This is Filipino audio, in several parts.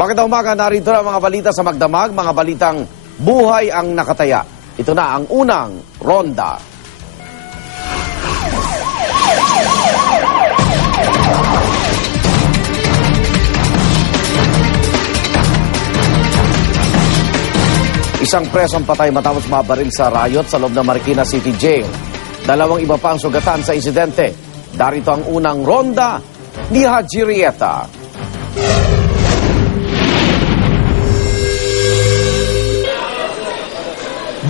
Magandang umaga, narito na mga balita sa Magdamag, mga balitang buhay ang nakataya. Ito na ang unang ronda. Isang presong patay matapos mabaril sa riot sa loob ng Marikina City Jail. Dalawang iba pa ang sugatan sa insidente. Darito ang unang ronda ni Haji Rieta.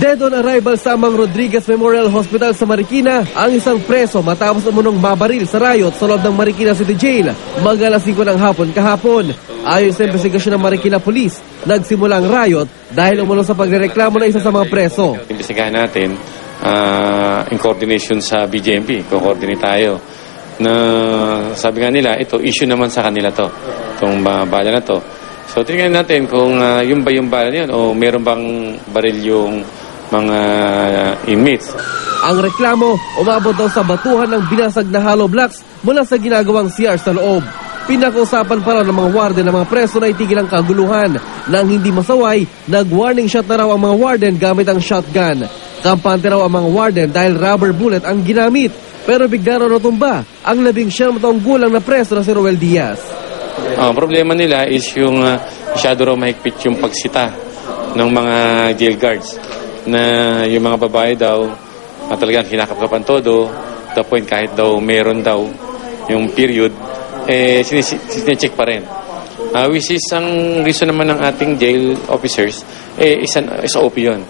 Dead on arrival sa Mang Rodriguez Memorial Hospital sa Marikina ang isang preso matapos umunong mabaril sa riot sa loob ng Marikina City Jail mag-alas 5 ng hapon kahapon. Ayon sa investigasyon ng Marikina Police, nagsimula ang riot dahil umunong sa pagrereklamo ng isa sa mga preso. Imbestigahan natin in coordination sa BJMP, co-coordinate tayo na sabi nga nila, ito issue naman sa kanila to, itong bala na to. So tingnan natin kung yung ba yung bala niyan o meron bang baril yung mga inmates. Ang reklamo, umabot daw sa batuhan ng binasag na hollow blocks mula sa ginagawang CR sa loob. Pinakausapan pa raw ng mga warden ng mga preso na itigil ang kaguluhan. Nang hindi masaway, nag-warning shot na raw ang mga warden gamit ang shotgun. Kampante raw ang mga warden dahil rubber bullet ang ginamit. Pero bigla raw natumba ang 19 taong gulang na preso na si Roel Diaz. Ang problema nila is yung masyado raw mahigpit yung pagsita ng mga jail guards. Na yung mga babae daw talagang kinakapkapan todo, the point kahit daw meron daw yung period, sinicheck pa rin. Which is ang reason naman ng ating jail officers, is OP yun.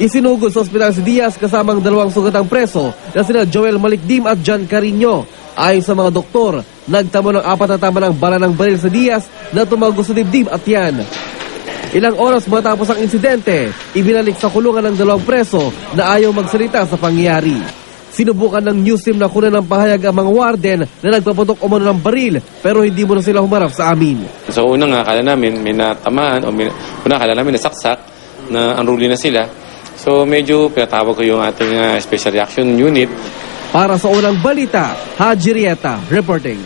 Isinugod sa ospital si Diaz kasamang dalawang sugatang preso na sina Joel Malikdim at John Carino. Ayon sa mga doktor, nagtamo ng 4 na tama ng bala ng baril sa Diaz na tumagos sa dibdib at yan. Ilang oras matapos ang insidente, ibinalik sa kulungan ng dalawang preso na ayaw magsalita sa pangyayari. Sinubukan ng news team na kunan ng pahayag ang mga warden na nagpaputok umano ng baril pero hindi mo na sila humarap sa amin. So unang akala namin may natamaan o unang akala namin nasaksak na unruly na sila. So medyo pinatawag ko yung ating special reaction unit. Para sa unang balita, Haji Rieta reporting.